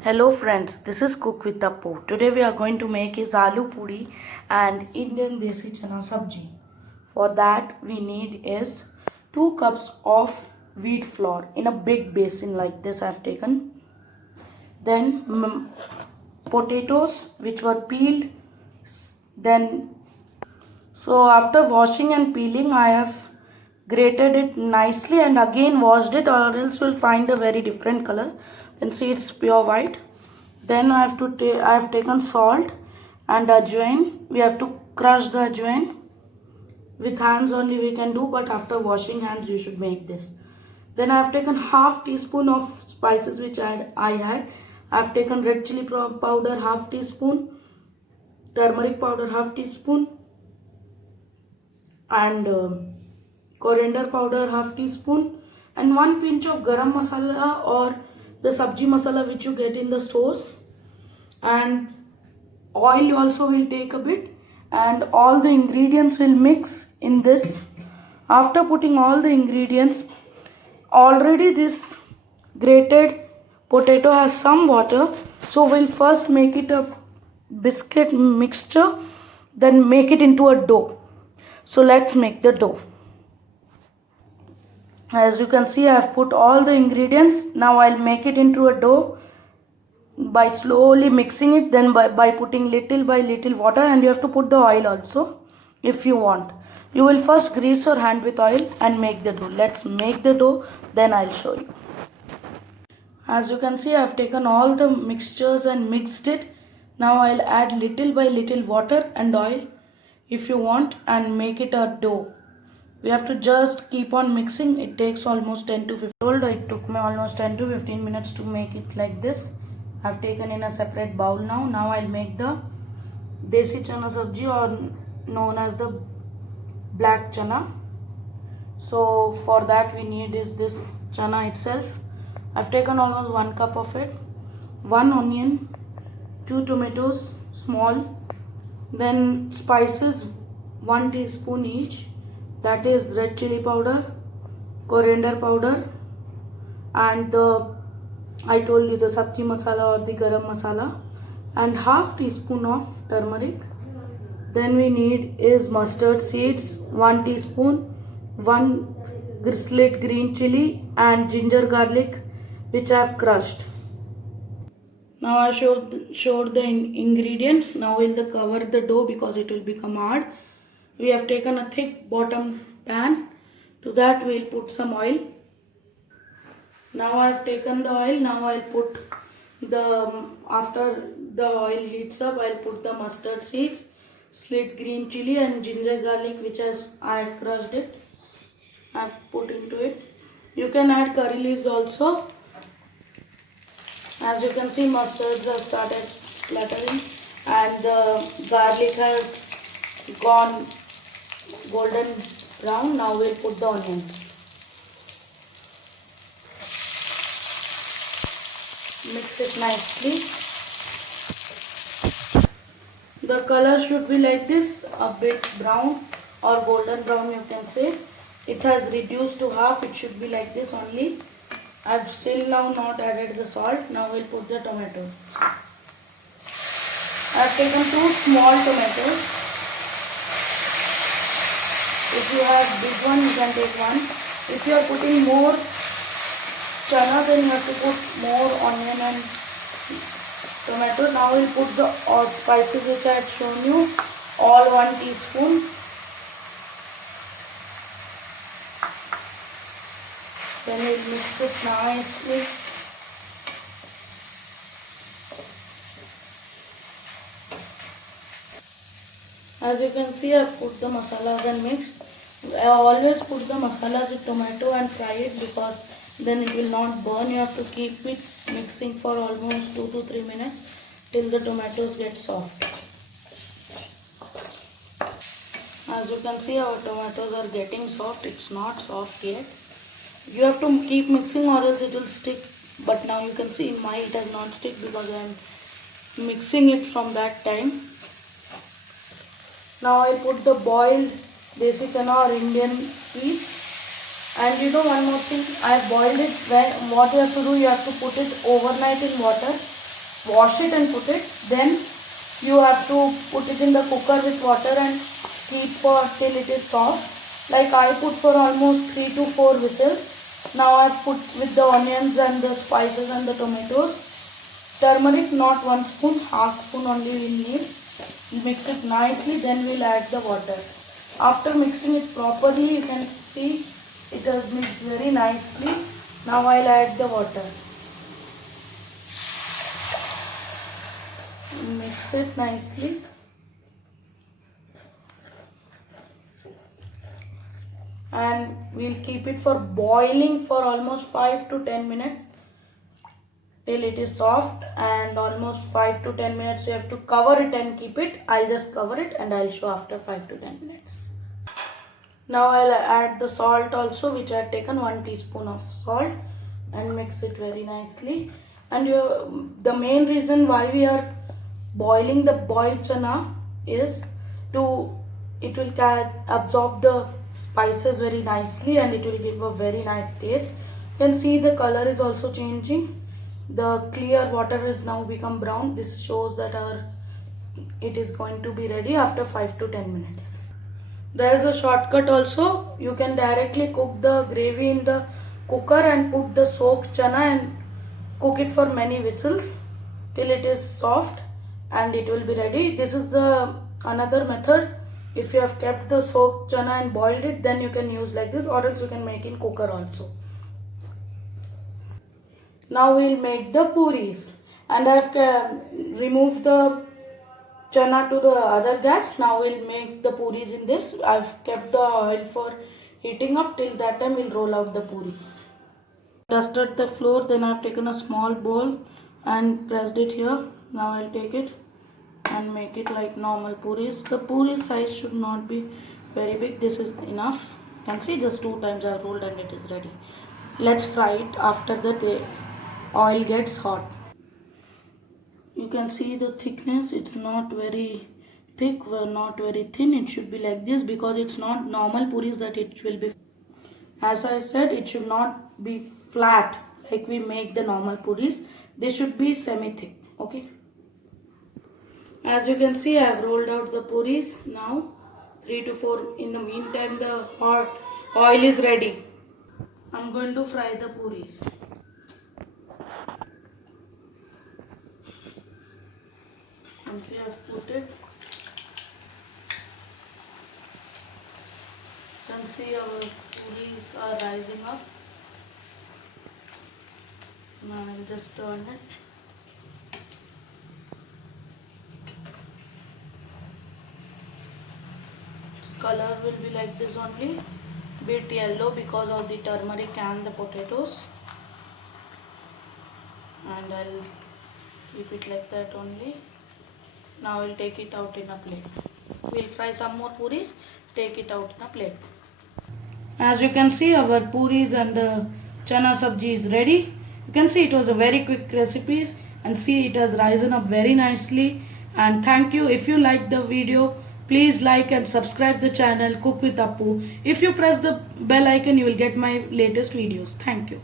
Hello friends, this is Cook with Appu. Today we are going to make is aloo puri and Indian desi chana sabji. For that we need is 2 cups of wheat flour in a big basin like this I have taken. Then potatoes which were peeled. Then after washing and peeling I have grated it nicely and again washed it, or else you'll find a very different color. Then see, it's pure white. Then I have taken salt and ajwain. We have to crush the ajwain. With hands only we can do, but after washing hands you should make this. Then I have taken half teaspoon of spices which I had. I have taken red chili powder half teaspoon, turmeric powder half teaspoon, and coriander powder half teaspoon, and 1 pinch of garam masala or the sabji masala which you get in the stores, and oil also will take a bit, and all the ingredients will mix in this. After putting all the ingredients, already this grated potato has some water, so we'll first make it a biscuit mixture, then make it into a dough. So let's make the dough. As you can see, I have put all the ingredients. Now I'll make it into a dough by slowly mixing it, then by putting little by little water, and you have to put the oil also if you want. You will first grease your hand with oil and make the dough. Let's make the dough, then I'll show you. As you can see, I have taken all the mixtures and mixed it. Now I'll add little by little water and oil if you want, and make it a dough. We have to just keep on mixing. It takes almost 10 to 15. It took me almost 10 to 15 minutes to make it like this. I've taken in a separate bowl now. Now I'll make the desi chana sabji, or known as the black chana. So for that we need is this chana itself. I've taken almost 1 cup of it, 1 onion, 2 tomatoes small, then spices 1 teaspoon each, that is red chili powder, coriander powder, and I told you the sabji masala or the garam masala, and half teaspoon of turmeric. Then we need is mustard seeds 1 teaspoon, 1 slit green chili, and ginger garlic which I have crushed. Now I showed the ingredients. Now we'll cover the dough because it will become hard. We have taken a thick bottom pan. To that we'll put some oil. Now I have taken the oil. Now I'll put after the oil heats up, I'll put the mustard seeds, slit green chili, and ginger garlic which I had crushed it. I've put into it. You can add curry leaves also. As you can see, mustards have started splattering and the garlic has gone golden brown. Now we'll put the onions. Mix it nicely. The color should be like this, a bit brown or golden brown you can say. It has reduced to half. It should be like this only. I've still now not added the salt. Now we'll put the tomatoes. I've taken 2 small tomatoes. If you have big one, you can take one. If you are putting more chana, then you have to put more onion and tomato. Now we'll put the spices which I had shown you, all 1 teaspoon. Then we'll mix it nicely. As you can see, I've put the masala and mixed. I always put the masala with tomato and fry it because then it will not burn. You have to keep it mixing for almost 2 to 3 minutes till the tomatoes get soft. As you can see, our tomatoes are getting soft. It's not soft yet. You have to keep mixing or else it will stick. But now you can see mine it has not stick because I am mixing it from that time. Now I put the boiled desi chana or Indian peas. And you know one more thing, I have boiled it. What you have to do, you have to put it overnight in water wash it and put it. Then you have to put it in the cooker with water and keep for till it is soft. Like I put for almost 3 to 4 whistles. Now I put with the onions and the spices and the tomatoes. Turmeric not 1 spoon, half spoon only we need. Mix it nicely, then we'll add the water. After mixing it properly, you can see it has mixed very nicely. Now I'll add the water. Mix it nicely. And we'll keep it for boiling for almost 5 to 10 minutes till it is soft, and almost 5 to 10 minutes you have to cover it and keep it. I'll just cover it and I'll show after 5 to 10 minutes. Now I'll add the salt also, which I have taken 1 teaspoon of salt, and mix it very nicely. And the main reason why we are boiling the boiled chana is it will absorb the spices very nicely and it will give a very nice taste. You can see the color is also changing. The clear water is now become brown. This shows that it is going to be ready after 5 to 10 minutes. There is a shortcut also. You can directly cook the gravy in the cooker and put the soaked chana and cook it for many whistles till it is soft, and it will be ready. This is the another method. If you have kept the soaked chana and boiled it, then you can use like this, or else you can make in cooker also. Now we'll make the puris, and I have removed the chana to the other gas. Now we'll make the puris in this. I've kept the oil for heating up. Till that time we'll roll out the puris. Dusted the floor, then I've taken a small bowl and pressed it here. Now I'll take it and make it like normal puris. The puris size should not be very big. This is enough. You can see just 2 times I've rolled and it is ready. Let's fry it after the oil gets hot. You can see the thickness. It's not very thick, not very thin. It should be like this because it's not normal puris that it will be. As I said, it should not be flat like we make the normal puris. They should be semi-thick. Okay. As you can see, I have rolled out the puris now. 3 to 4. In the meantime, the hot oil is ready. I'm going to fry the puris. And see, I've put it. You can see our puris are rising up. Now I'll just turn it. Its color will be like this only, bit yellow because of the turmeric and the potatoes. And I'll keep it like that only. Now we'll take it out in a plate. We'll fry some more puris, take it out in a plate. As you can see, our puris and the chana sabji is ready. You can see it was a very quick recipe, and see it has risen up very nicely. And thank you. If you like the video, please like and subscribe the channel Cook with Appu. If you press the bell icon, you will get my latest videos. Thank you.